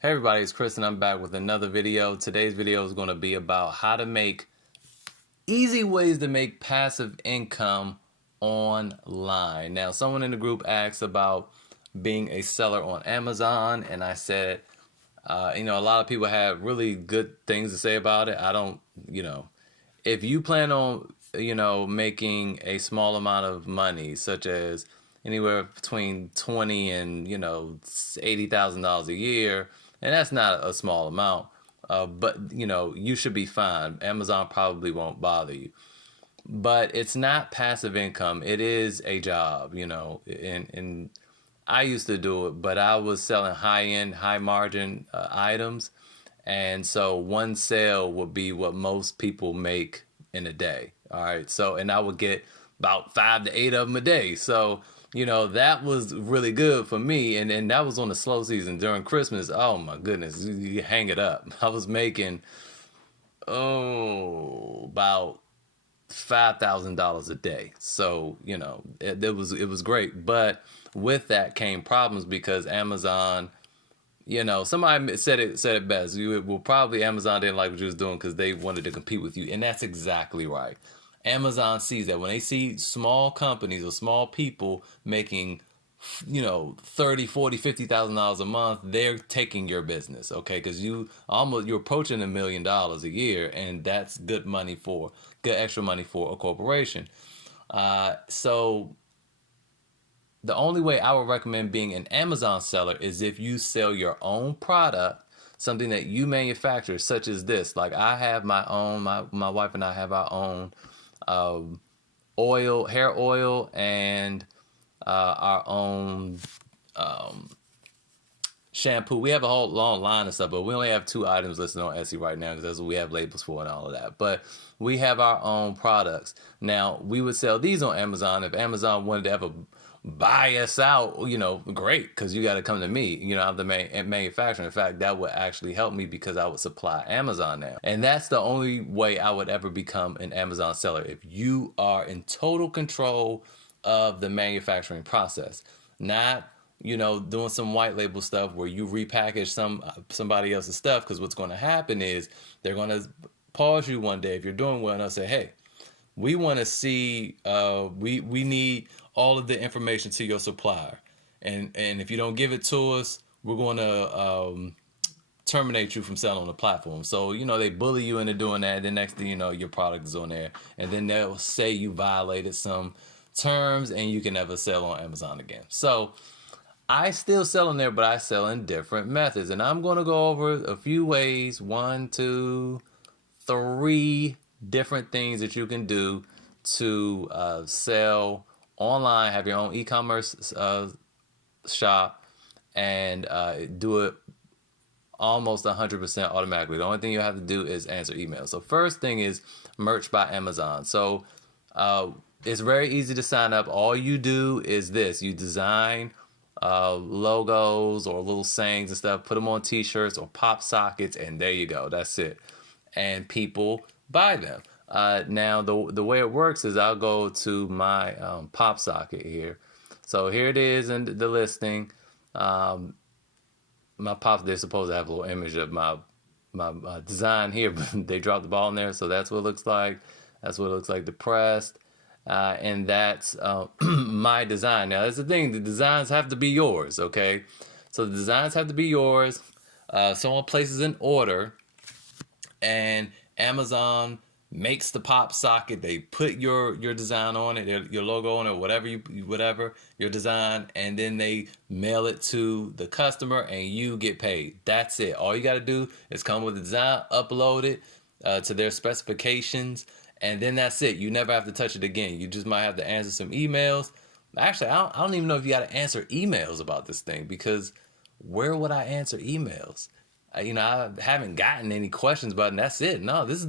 Hey everybody, it's Chris and I'm back with another video. Today's video is going to be about how to make easy ways to make passive income online. Now, someone in the group asked about being a seller on Amazon, and I said, a lot of people have really good things to say about it. I don't, if you plan on, making a small amount of money, such as anywhere between 20 and, $80,000 a year, and that's not a small amount. But you should be fine. Amazon probably won't bother you. But it's not passive income. It is a job, and I used to do it, but I was selling high end, high margin items. And so one sale would be what most people make in a day. All right. So, and I would get about 5 to 8 of them a day. So, that was really good for me. And that was on the slow season during Christmas. Oh my goodness. You hang it up. I was making, about $5,000 a day. So, it was great. But with that came problems because Amazon, somebody said it best. Probably Amazon didn't like what you was doing because they wanted to compete with you, and that's exactly right. Amazon sees that when they see small companies or small people making, 30, 40, $50,000 a month, they're taking your business, okay? Because you're approaching $1 million a year, and that's good extra money for a corporation. So the only way I would recommend being an Amazon seller is if you sell your own product, something that you manufacture, such as this. Like I have my own, my wife and I have our own hair oil, and our own shampoo. We have a whole long line of stuff, but we only have 2 items listed on Etsy right now because that's what we have labels for and all of that. But we have our own products. Now, we would sell these on Amazon. If Amazon wanted to ever buy us out, great, because you got to come to me. I'm the manufacturer. In fact, that would actually help me because I would supply Amazon now. And that's the only way I would ever become an Amazon seller, if you are in total control of the manufacturing process, not doing some white label stuff where you repackage somebody else's stuff. Because what's going to happen is they're going to pause you one day if you're doing well, and they'll say, hey, we want to see, we need all of the information to your supplier, and if you don't give it to us, we're going to terminate you from selling on the platform. So they bully you into doing that. The next thing you know, your product is on there, and then they'll say you violated some terms and you can never sell on Amazon again. So I still sell in there, but I sell in different methods, and I'm going to go over a few ways, 1, 2, 3 different things that you can do to sell online, have your own e-commerce shop, and do it almost 100% automatically. The only thing you have to do is answer emails. So first thing is Merch by Amazon. So it's very easy to sign up. All you do is this: you design logos or little sayings and stuff, put them on t-shirts or pop sockets, and there you go. That's it. And people buy them. Now, the way it works is I'll go to my pop socket here. So here it is in the listing. My pops, they're supposed to have a little image of my design here, but they dropped the ball in there. So that's what it looks like. That's what it looks like depressed. And that's my design. Now, that's the thing. The designs have to be yours, okay? So the designs have to be yours. Someone places an order, and Amazon makes the pop socket. They put your design on it, your logo on it, whatever your design, and then they mail it to the customer, and you get paid. That's it. All you got to do is come with the design, upload it to their specifications, and then that's it. You never have to touch it again. You just might have to answer some emails. Actually, I don't even know if you got to answer emails about this thing, because where would I answer emails? I haven't gotten any questions about it, and that's it. No, this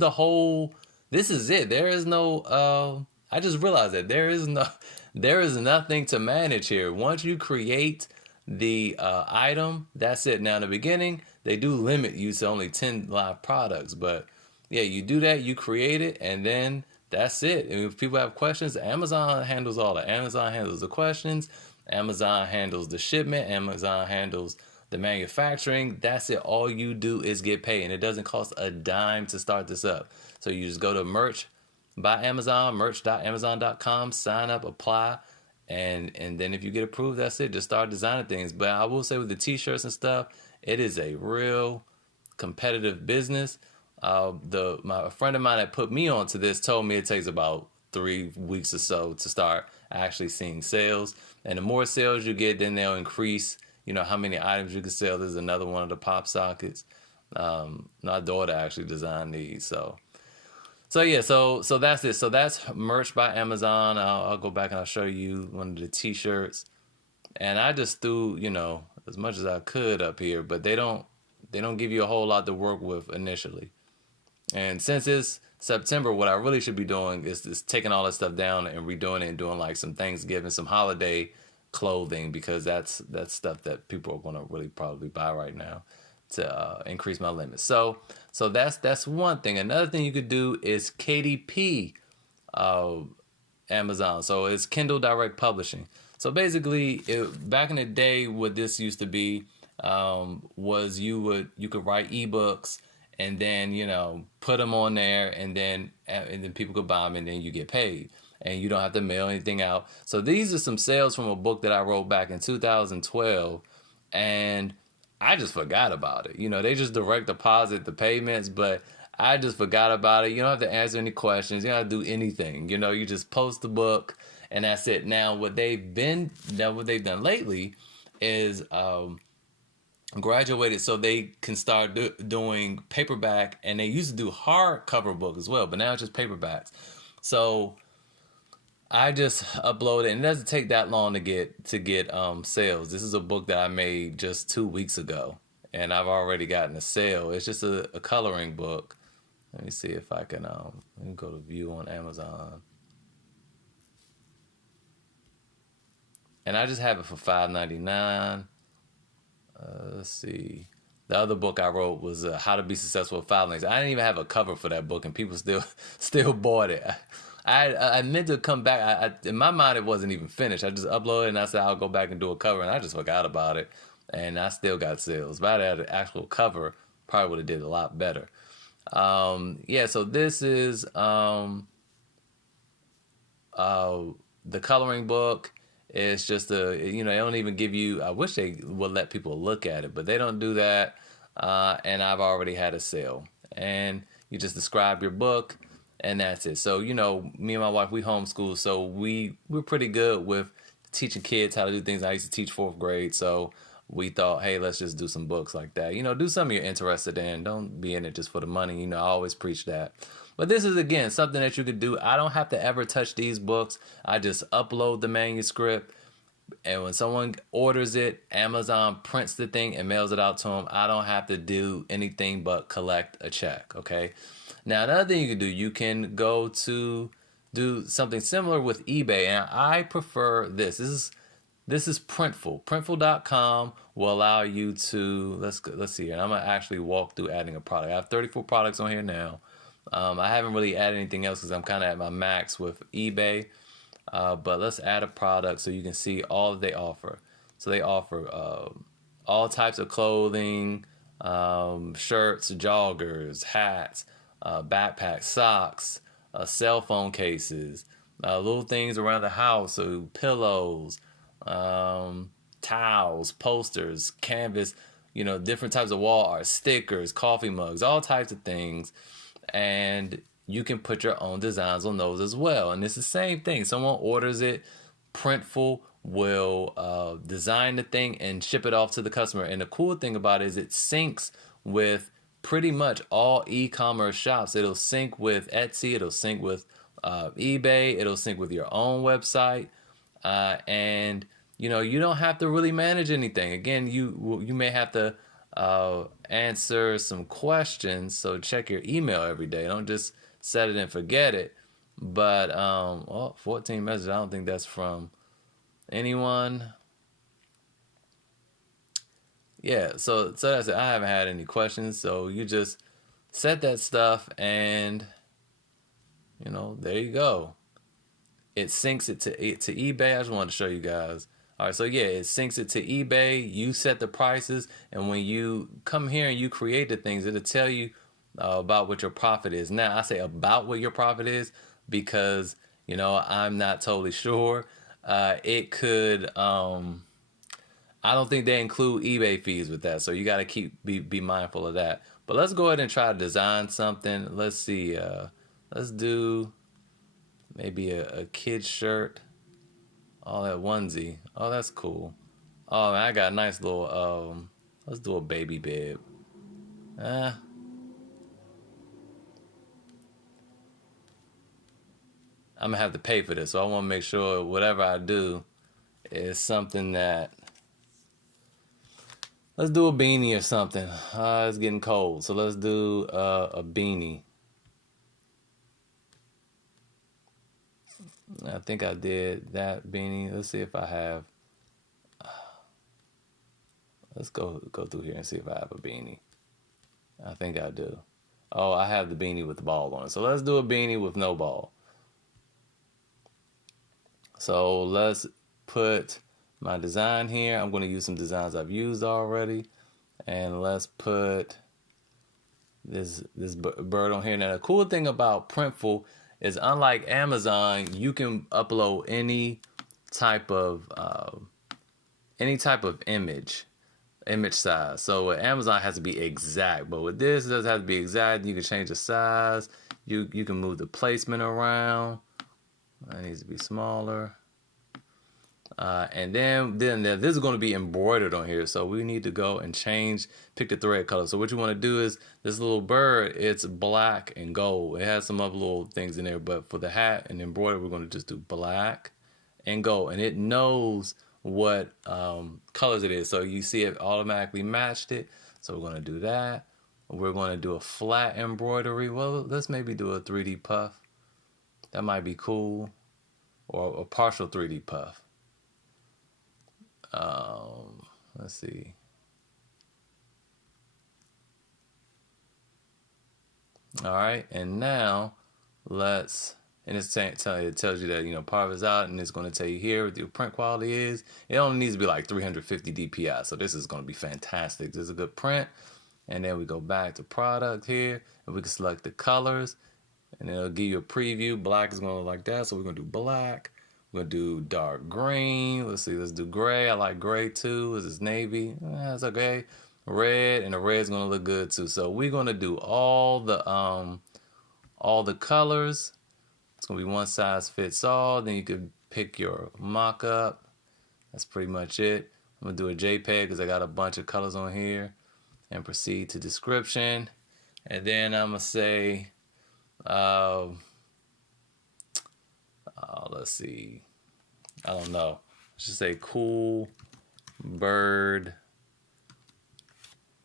is it. There is no, I just realized that there is nothing to manage here. Once you create the item, that's it. Now, in the beginning, they do limit you to only 10 live products, but yeah, you do that, you create it, and then that's it. And if people have questions, Amazon handles all that. Amazon handles the questions. Amazon handles the shipment. Amazon handles The manufacturing, that's it. All you do is get paid, and it doesn't cost a dime to start this up. So you just go to merch by Amazon, merch.amazon.com, sign up, apply, and then if you get approved, that's it. Just start designing things. But I will say with the t-shirts and stuff, it is a real competitive business. A friend of mine that put me onto this told me it takes about 3 weeks or so to start actually seeing sales. And the more sales you get, then they'll increase, how many items you can sell. There's another one of the pop sockets. My daughter actually designed these. So yeah, so that's it. So that's merch by Amazon. I'll go back and I'll show you one of the t-shirts. And I just threw, as much as I could up here, but they don't give you a whole lot to work with initially. And since it's September, what I really should be doing is taking all that stuff down and redoing it and doing like some Thanksgiving, some holiday clothing, because that's stuff that people are going to really probably buy right now to increase my limit. So that's one thing. Another thing you could do is KDP Amazon. So it's Kindle Direct Publishing. So basically, back in the day, what this used to be was you could write ebooks and then put them on there, and then people could buy them, and then you get paid, and you don't have to mail anything out. So these are some sales from a book that I wrote back in 2012, and I just forgot about it. They just direct deposit the payments, but I just forgot about it. You don't have to answer any questions. You don't have to do anything. You just post the book, and that's it. Now, what they've done lately is graduated so they can start doing paperback, and they used to do hardcover book as well, but now it's just paperbacks. So I just upload it, and it doesn't take that long to get sales. This is a book that I made just 2 weeks ago, and I've already gotten a sale. It's just a coloring book. Let me see if I can let me go to view on Amazon. And I just have it for $5.99. Let's see. The other book I wrote was How to Be Successful with File Links. I didn't even have a cover for that book, and people still bought it. I meant to come back. In my mind, it wasn't even finished. I just uploaded it, and I said I'll go back and do a cover, and I just forgot about it. And I still got sales. If I had an actual cover, probably would have did a lot better. Yeah, so this is the coloring book. It's just they don't even give you, I wish they would let people look at it, but they don't do that. And I've already had a sale. And you just describe your book, and that's it. So, me and my wife, we homeschool, so we're pretty good with teaching kids how to do things. I used to teach 4th grade, so we thought, hey, let's just do some books like that. Do something you're interested in. Don't be in it just for the money. I always preach that. But this is, again, something that you could do. I don't have to ever touch these books. I just upload the manuscript, and when someone orders it, Amazon prints the thing and mails it out to them. I don't have to do anything but collect a check, okay? Now, another thing you can do, you can go to do something similar with eBay, and I prefer this. This is Printful. Printful.com will allow you to, let's see here, and I'm going to actually walk through adding a product. I have 34 products on here now. I haven't really added anything else because I'm kind of at my max with eBay. But let's add a product so you can see all that they offer. So they offer all types of clothing, shirts, joggers, hats, backpacks, socks, cell phone cases, little things around the house, so pillows, towels, posters, canvas, different types of wall art, stickers, coffee mugs, all types of things. And you can put your own designs on those as well. And it's the same thing. Someone orders it, Printful will design the thing and ship it off to the customer. And the cool thing about it is it syncs with pretty much all e-commerce shops. It'll sync with Etsy. It'll sync with eBay. It'll sync with your own website. And, you don't have to really manage anything. Again, you may have to answer some questions. So check your email every day. Don't just set it and forget it. But 14 messages. I don't think that's from anyone. Yeah, so that's it. I haven't had any questions. So you just set that stuff, and there you go. It syncs it to eBay. I just wanted to show you guys. All right, so yeah, it syncs it to eBay. You set the prices, and when you come here and you create the things, it'll tell you about what your profit is. Now, I say about what your profit is because I'm not totally sure. It could. I don't think they include eBay fees with that, so you got to be mindful of that. But let's go ahead and try to design something. Let's see. Let's do maybe a kid's shirt. Oh, that onesie. Oh, that's cool. Oh, man, I got a nice little. Let's do a baby bib. Uh, I'm gonna have to pay for this, so I want to make sure whatever I do is something that. Let's do a beanie or something. It's getting cold, so let's do a beanie. I think I did that beanie. Let's see if I have. Let's go through here and see if I have a beanie. I think I do. Oh, I have the beanie with the ball on it. So let's do a beanie with no ball. So let's put my design here. I'm going to use some designs I've used already. And let's put this bird on here. Now, the cool thing about Printful is unlike Amazon, you can upload any type of image size. So with Amazon, it has to be exact, but with this, it doesn't have to be exact. You can change the size. You can move the placement around. That needs to be smaller. And then this is going to be embroidered on here. So we need to go and pick the thread color. So what you want to do is this little bird, it's black and gold. It has some other little things in there, but for the hat and embroidery, we're going to just do black and gold. And it knows what colors it is. So you see it automatically matched it. So we're going to do that. We're going to do a flat embroidery. Well, let's maybe do a 3D puff. That might be cool. Or a partial 3D puff. Let's see. All right, and now and it tells you that part is out, and it's going to tell you here what your print quality is. It only needs to be like 350 DPI, so this is going to be fantastic. This is a good print. And then we go back to product here, and we can select the colors, and it'll give you a preview. Black is going to look like that, so we're going to do black. We're going to do dark green. Let's see, let's do gray. I like gray too. This is navy. That's okay. Red, and the red's going to look good too. So we're going to do all the colors. It's going to be one size fits all. Then you could pick your mock-up. That's pretty much it. I'm going to do a JPEG because I got a bunch of colors on here. And proceed to description. And then I'm going to say, let's see. I don't know. Let's just say cool bird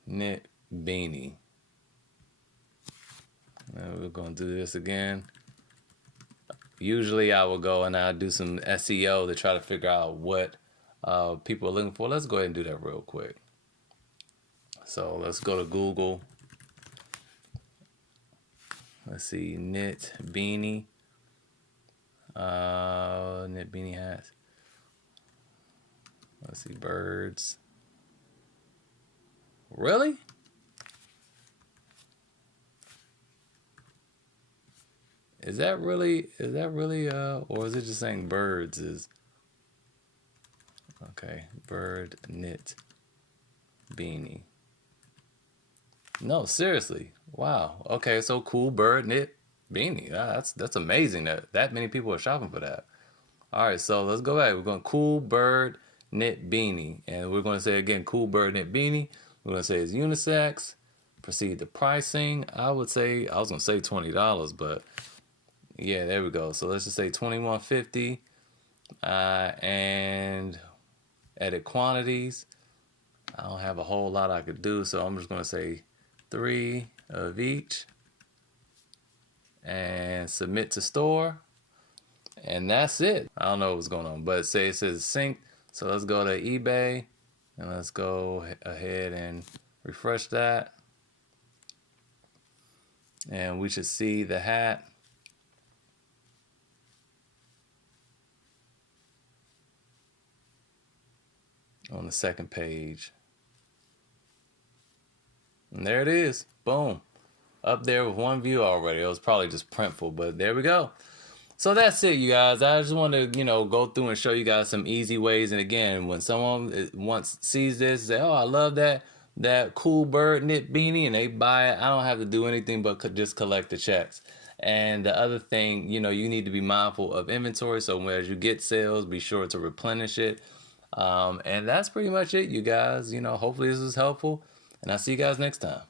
knit beanie. And we're going to do this again. Usually I will go and I'll do some SEO to try to figure out what people are looking for. Let's go ahead and do that real quick. So let's go to Google. Let's see, knit beanie. Knit beanie hats. Let's see, birds. Really? Is that really, or is it just saying birds is, okay, bird knit beanie. No, seriously. Wow. Okay, so cool bird knit beanie. That's amazing that many people are shopping for that. All right, so let's go back. We're going cool bird knit beanie, and we're going to say again cool bird knit beanie. We're going to say it's unisex. Proceed to pricing. I was going to say $20, but yeah, there we go. So let's just say $21.50, and edit quantities. I don't have a whole lot I could do, so I'm just going to say 3 of each and submit to store, and that's it. I don't know what's going on, but it says sync. So let's go to eBay and let's go ahead and refresh that, and we should see the hat. on the second page. And there it is. Boom. Up there with one view already. It was probably just Printful, but there we go. So that's it, you guys. I just want to, go through and show you guys some easy ways. And again, when someone once sees this, say, "Oh, I love that cool bird knit beanie," and they buy it, I don't have to do anything but just collect the checks. And the other thing, you need to be mindful of inventory. So as you get sales, be sure to replenish it. And that's pretty much it, you guys. Hopefully this was helpful. And I'll see you guys next time.